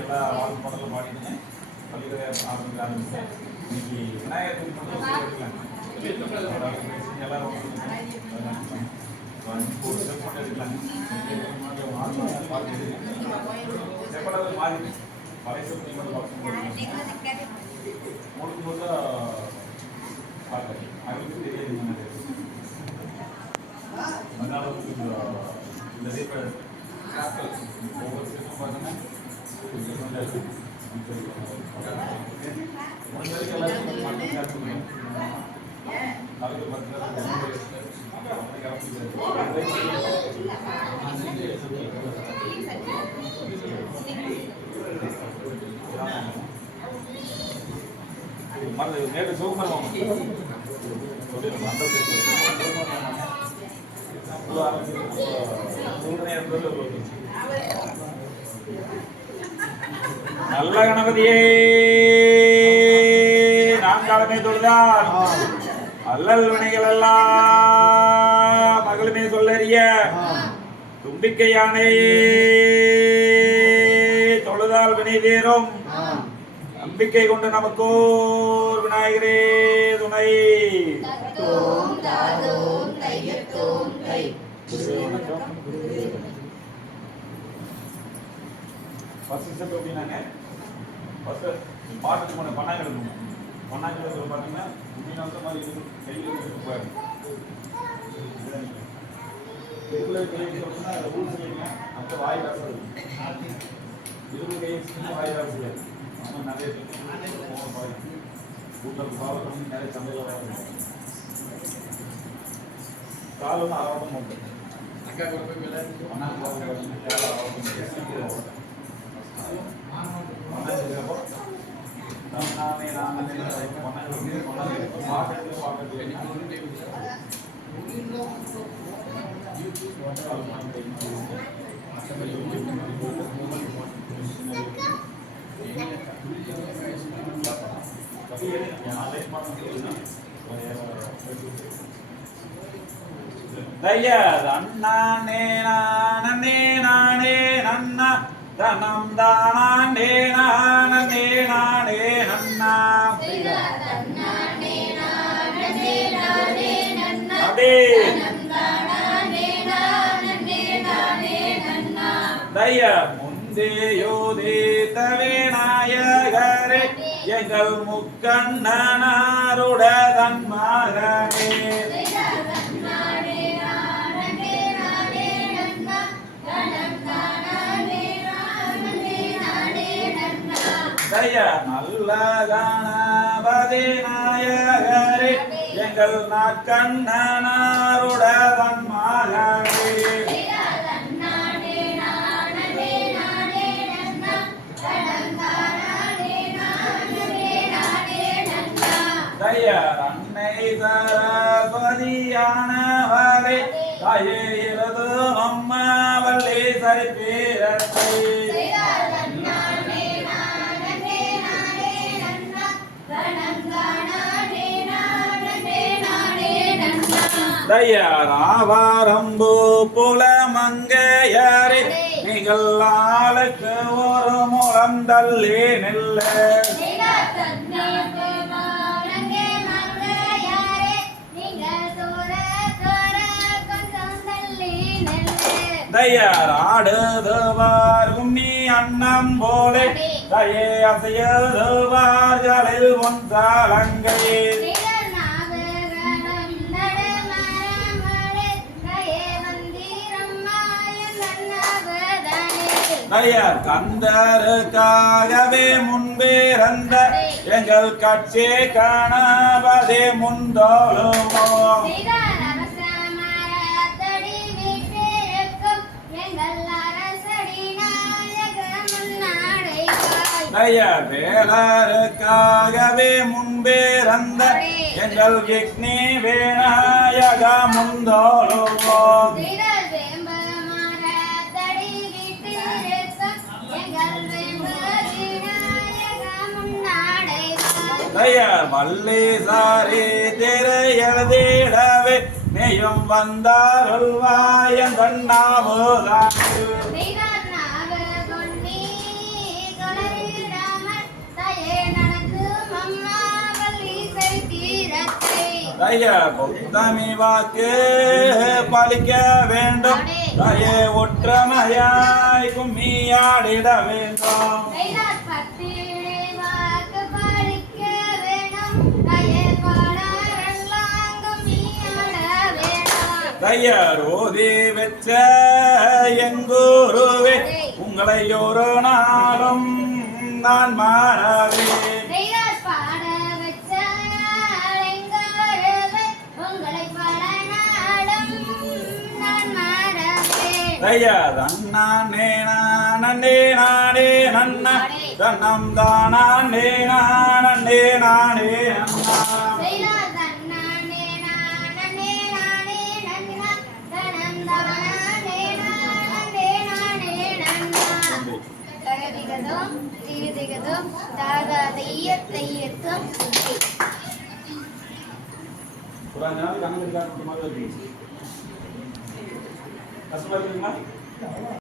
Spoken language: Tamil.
எல்லா வாழ்க்கை பாடலும் பாடிட்டுங்க பள்ளிகளை ஆரம்பிச்சேன். இன்னைக்கு விநாயகர் எல்லாரும் ஒரு செல்போன் எடுக்கலாம். செப்படாவது மாறி பழைய செல்போன் முழுக்க முழுக்க பார்க்குறேன். அவங்களுக்கு தெரியாது அதனால இந்த ஒவ்வொரு செல்போன் பார்த்தோன்னா முடிஞ்ச வரைக்கும் எல்லாத்தையும் நேற்று சோகமாக நல்ல கணபதியே நான் கடமை தொழுதால் அல்லல் வினைகள் எல்லாம் மகளுமே சொல்லறிய தும்பிக்கையானே தொழுதால் வினை தேரும் நம்பிக்கை கொண்டு நமக்கோர் விநாயகரே துணை. பாட்டுக்கு போன பண்ணாங்கல் பண்ணாங்கல் பார்த்தீங்கன்னா உண்மையான மாதிரி இது கையில் எடுத்துட்டு போயிடும். இதுக்குள்ள கையில் சொன்னா ரூல்ஸ் இல்லைங்க. அப்போ வாய் காசு இதுக்கு கையில் வாய் காசு ஆனால் நிறைய கூட்டல் பாவம் நிறைய சந்தையில் வரும். காலம் ஆரம்பம் உண்டு. அக்கா போய் மேலே தன்னே நானே நானே நன்னா தனம் தானே நானே நானே நன்னா அடே தய முந்தேயோதேத விநாயகரே எங்கள் முக்கண்ணனாருட தன் மகனே தய நல்ல கணபதி நாயகரே எங்கள் நக்கண்ணனாருட தன் மகனே தயர் அன்னை சரஸ்வதியானவரே தாயே இலது அம்மா வள்ளி சரிப்பீரத்தை தயாராவாரம்பு புல மங்கையரே நீங்கள் ஆளுக்கு ஒரு முறம் தள்ளி நில்ல தயாராடுதுவார் கும்மி அன்னம் போலே தயே அசையதுவார்களில் ஒன்றாலங்கை தயார் கந்தருக்காகவே முன்பேறந்த எங்கள் கட்சி கணபதி முந்தோழுவோம் தயார் வேலருக்காகவே முன்பேறந்த எங்கள் கிக்னி விநாயக முந்தோழுவோம் தயார் வள்ளி சாரி திரை எழுதிடவே நீயும் வந்தாருள்வாயன் தன்னாவோதாக்கு தய பௌத்தமி வாக்கு பலிக்க வேண்டும் தய ஒற்றமையாய் கும்மியாடிட வேண்டும் தயரோதி வெச்ச எங்கூருவே உங்களை ஒரு நாளும் நான் மாறவே தன்னே நானே நானே நன்ன தன்னம் தானே நானே நானே அண்ணா kurang kami dengan kemarin kasual